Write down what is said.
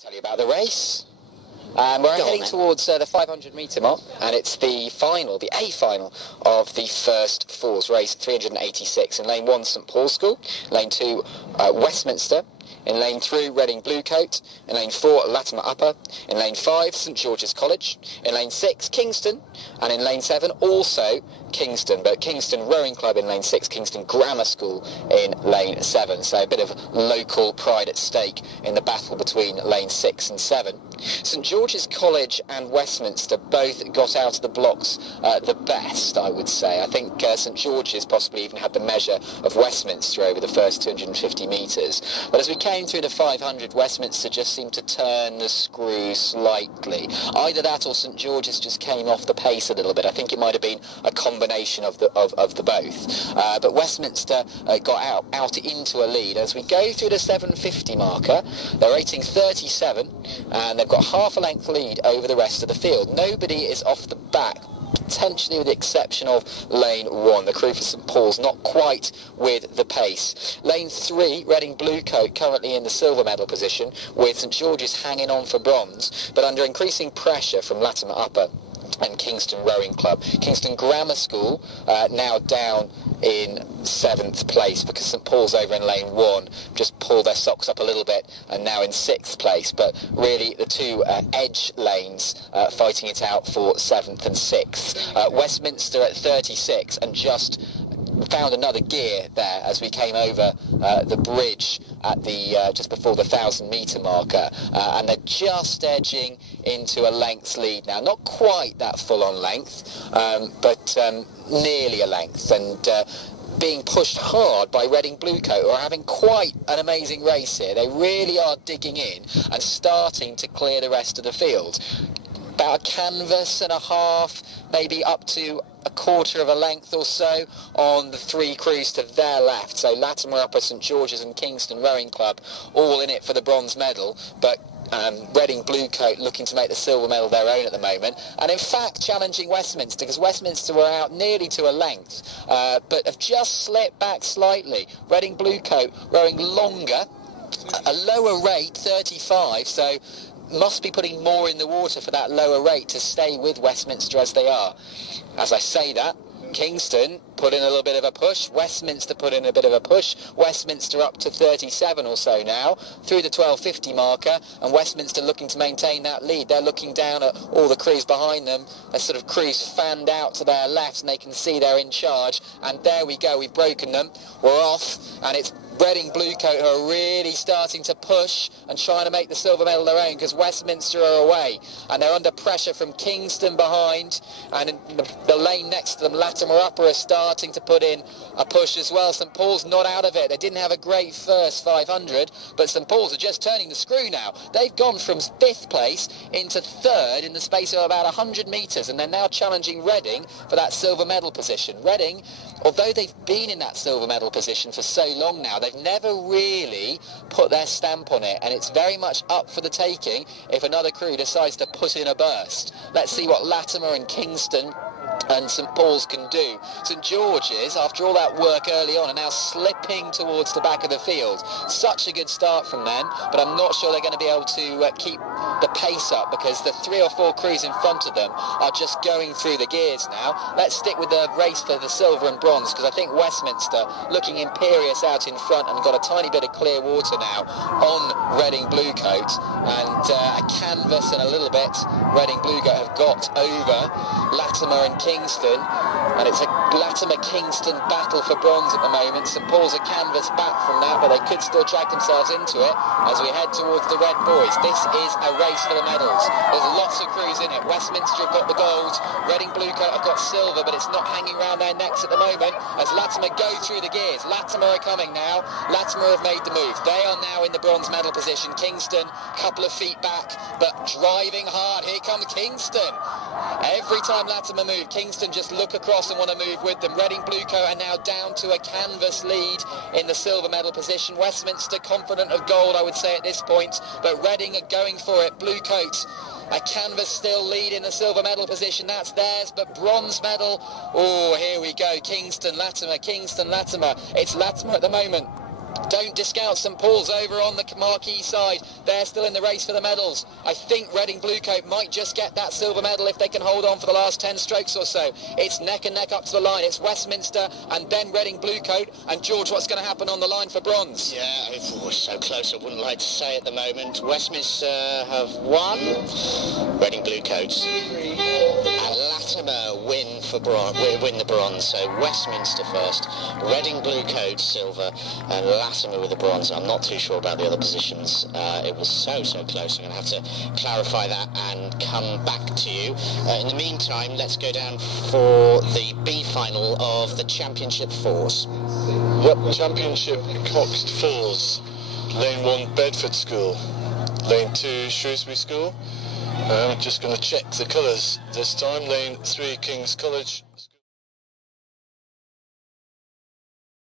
Tell you about the race. We're heading towards the 500 metre mark, and it's the final, the A final of the first fours race, 386. In lane 1, St Paul's School. Lane 2, Westminster. In lane 3, Reading Bluecoat. In lane 4, Latimer Upper. In lane 5, St George's College. In lane 6, Kingston. And in lane 7, also Kingston, but Kingston Rowing Club in lane 6, Kingston Grammar School in lane 7. So a bit of local pride at stake in the battle between lane 6 and 7. St George's College and Westminster both got out of the blocks the best, I would say. I think St George's possibly even had the measure of Westminster over the first 250 metres. But as we came through the 500, Westminster just seemed to turn the screw slightly. Either that or St George's just came off the pace a little bit. I think it might have been a combination of the both. But Westminster got out into a lead. As we go through the 750 marker, they're rating 37, and they've got half a length lead over the rest of the field. Nobody is off the back, potentially with the exception of lane 1, the crew for St Paul's, not quite with the pace. Lane 3, Reading Bluecoat, currently in the silver medal position, with St George's hanging on for bronze, but under increasing pressure from Latimer Upper and Kingston Rowing Club. Kingston Grammar School now down in 7th place because St Paul's over in lane 1 just pulled their socks up a little bit and now in 6th place, but really the two edge lanes fighting it out for 7th and 6th. Westminster at 36 and just found another gear there as we came over the bridge at the just before the 1,000 metre marker, and they're just edging into a length's lead now. Not quite that full-on length, but nearly a length, and being pushed hard by Reading Bluecoat, who are having quite an amazing race here. They really are digging in and starting to clear the rest of the field. About a canvas and a half, maybe up to a quarter of a length or so on the three crews to their left. So Latimer Upper, St George's and Kingston Rowing Club all in it for the bronze medal, but Reading Bluecoat looking to make the silver medal their own at the moment, and in fact challenging Westminster, because Westminster were out nearly to a length, but have just slipped back slightly. Reading Bluecoat rowing longer, a lower rate, 35, so must be putting more in the water for that lower rate to stay with Westminster as they are. As I say that, Kingston put in a little bit of a push, Westminster put in a bit of a push, Westminster up to 37 or so now, through the 1250 marker, and Westminster looking to maintain that lead. They're looking down at all the crews behind them, their sort of crews fanned out to their left, and they can see they're in charge, and there we go, we've broken them, we're off, and it's Reading Bluecoat who are really starting to push and trying to make the silver medal their own, because Westminster are away and they're under pressure from Kingston behind, and in the lane next to them Latimer Upper are starting to put in a push as well. St Paul's not out of it. They didn't have a great first 500, but St Paul's are just turning the screw now. They've gone from 5th place into 3rd in the space of about 100 metres, and they're now challenging Reading for that silver medal position. Reading, although they've been in that silver medal position for so long now, they've never really put their stamp on it, and it's very much up for the taking if another crew decides to put in a burst. Let's see what Latimer and Kingston and St Paul's can do. St George's, after all that work early on, are now slipping towards the back of the field. Such a good start from them, but I'm not sure they're going to be able to keep the pace up, because the 3 or 4 crews in front of them are just going through the gears now. Let's stick with the race for the silver and bronze, because I think Westminster looking imperious out in front and got a tiny bit of clear water now on Reading Bluecoat, and a canvas and a little bit Reading Bluecoat have got over Latimer and Kingston, and it's a Latimer-Kingston battle for bronze at the moment. St Paul's a canvas back from that, but they could still drag themselves into it as we head towards the Red Boys. This is a race for the medals. There's lots of crews in it. Westminster have got the gold, Reading Bluecoat have got silver, but it's not hanging around their necks at the moment as Latimer go through the gears. Latimer are coming now. Latimer have made the move. They are now in the bronze medal position. Kingston, couple of feet back, but driving hard. Here comes Kingston. Every time Latimer move, Kingston just look across and want to move with them. Reading Bluecoat are now down to a canvas lead in the silver medal position. Westminster confident of gold, I would say, at this point, but Reading are going for it. Bluecoat, a canvas still lead in the silver medal position. That's theirs, but bronze medal. Oh, here we go. Kingston, Latimer, Kingston, Latimer. It's Latimer at the moment Don't discount St Paul's over on the marquee side. They're still in the race for the medals. I think Reading Bluecoat might just get that silver medal if they can hold on for the last 10 strokes or so. It's neck and neck up to the line. It's Westminster and then Reading Bluecoat. And George, what's going to happen on the line for bronze? Yeah, it's so close I wouldn't like to say at the moment. Westminster have won. Reading Bluecoats. And Latimer win the bronze. So Westminster first, Reading Bluecoats silver, and Latimer with the bronze. I'm not too sure about the other positions. It was so close. I'm going to have to clarify that and come back to you. In the meantime, let's go down for the B final of the Championship Fours. Yep, Championship Coxed Fours. Lane 1 Bedford School, Lane 2 Shrewsbury School. I'm just going to check the colours this time. Lane 3 King's College,